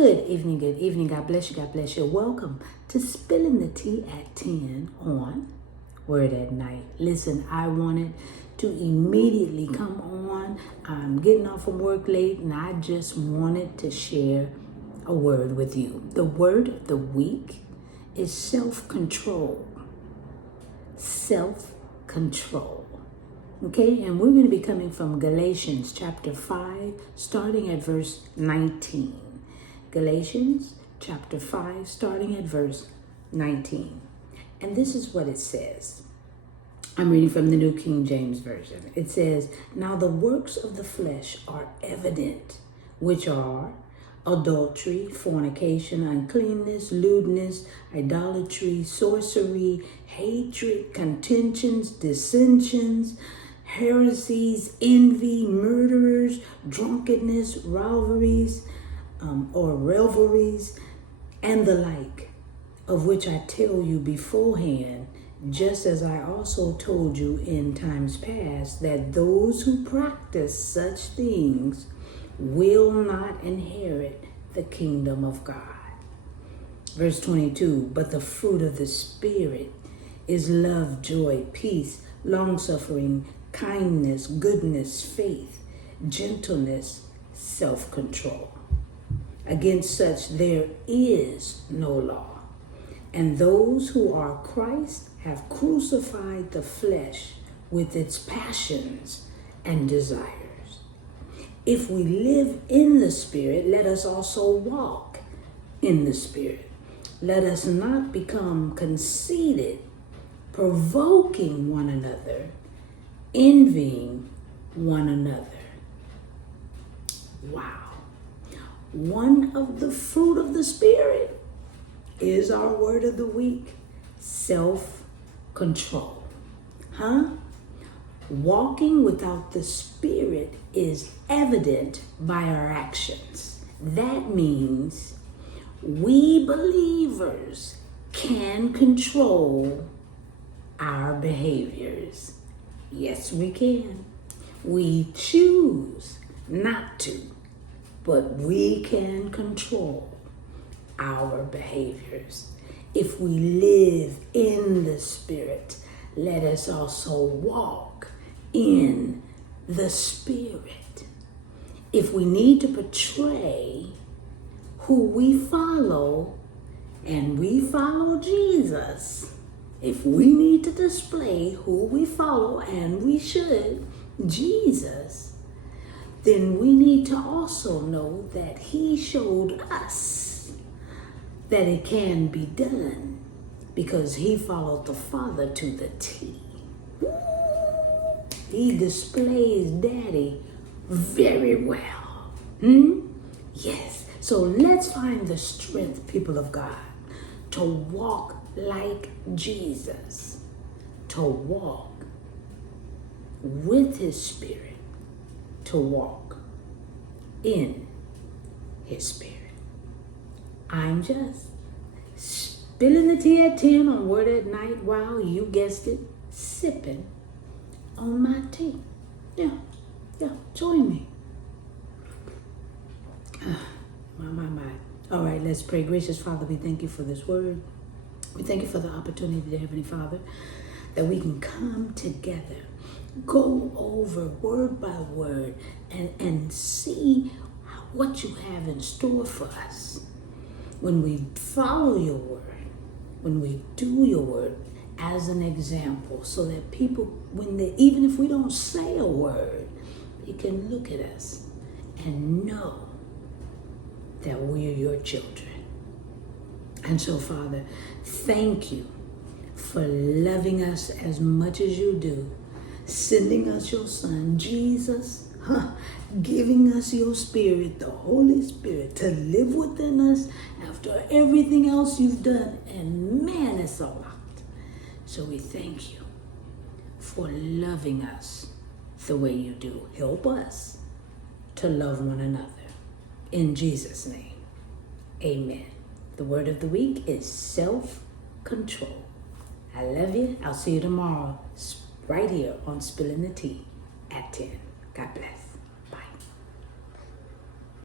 Good evening, good evening. God bless you, God bless you. Welcome to Spilling the Tea at 10 on Word at Night. Listen, I wanted to immediately come on. I'm getting off from work late and I just wanted to share a word with you. The word of the week is self-control. Self-control. Okay, and we're going to be coming from Galatians chapter 5, starting at verse 19. Galatians chapter 5, starting at verse 19. And this is what it says. I'm reading from the New King James Version. It says, "Now the works of the flesh are evident, which are adultery, fornication, uncleanness, lewdness, idolatry, sorcery, hatred, contentions, dissensions, heresies, envy, murderers, drunkenness, revelries, and the like, of which I tell you beforehand, just as I also told you in times past, that those who practice such things will not inherit the kingdom of God." Verse 22, "But the fruit of the Spirit is love, joy, peace, long-suffering, kindness, goodness, faith, gentleness, self-control. Against such there is no law. And those who are Christ have crucified the flesh with its passions and desires. If we live in the Spirit, let us also walk in the Spirit. Let us not become conceited, provoking one another, envying one another." Wow. One of the fruit of the Spirit is our word of the week, self-control. Walking without the Spirit is evident by our actions. That means we believers can control our behaviors. Yes, we can. We choose not to, but we can control our behaviors. If we live in the Spirit, let us also walk in the Spirit. If we need to portray who we follow, and we follow Jesus, if we need to display who we follow, and we should, Jesus, then we need to also know that He showed us that it can be done because He followed the Father to the T. He displays Daddy very well. Yes. So let's find the strength, people of God, to walk like Jesus, to walk with His Spirit, to walk in His Spirit. I'm just spilling the tea at 10 on Word at Night while, you guessed it, sipping on my tea. Yeah, join me. My. All right, let's pray. Gracious Father, we thank you for this word. We thank you for the opportunity, Heavenly Father, that we can come together, go over word by word, and see what you have in store for us. When we follow your word, when we do your word as an example, so that people, even if we don't say a word, they can look at us and know that we're your children. And so, Father, thank you for loving us as much as you do, sending us your Son, Jesus, giving us your Spirit, the Holy Spirit, to live within us after everything else you've done. And man, it's a lot. So we thank you for loving us the way you do. Help us to love one another. In Jesus' name, amen. The word of the week is self-control. I love you. I'll see you tomorrow right here on Spilling the Tea at 10. God bless.